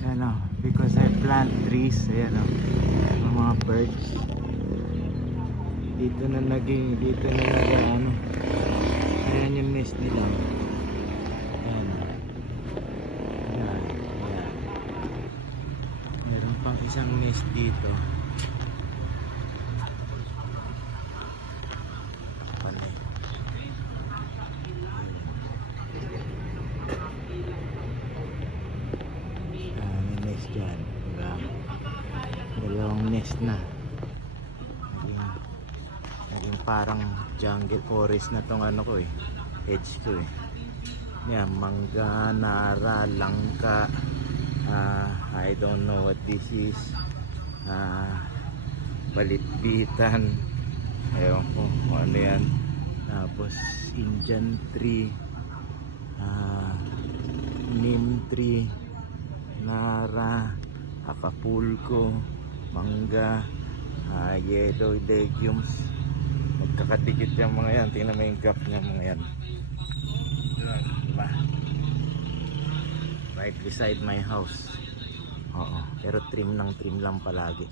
Ano, because I plant trees, ayan o, ang mga birds. Dito na ano, ayan yung nest nila. Ayan. Ayan, ayan. Meron pang isang nest dito. Panay. May nest dyan. Diba? Dalawang nest na. Naging parang jungle forest na tong ano ko eh. Edge ko eh. Yan, mangga, nara, langka. I don't know what this is. Balitbitan. Ewan ko kung ano yan. Tapos Indian tree. Neem tree. Nara, Acapulco, mangga, yellow legumes. Magkakadikit yung mga yan. Tingnan mo yung gap niya mga yan. Diba? Right beside my house. Oo, pero trim lang palagi.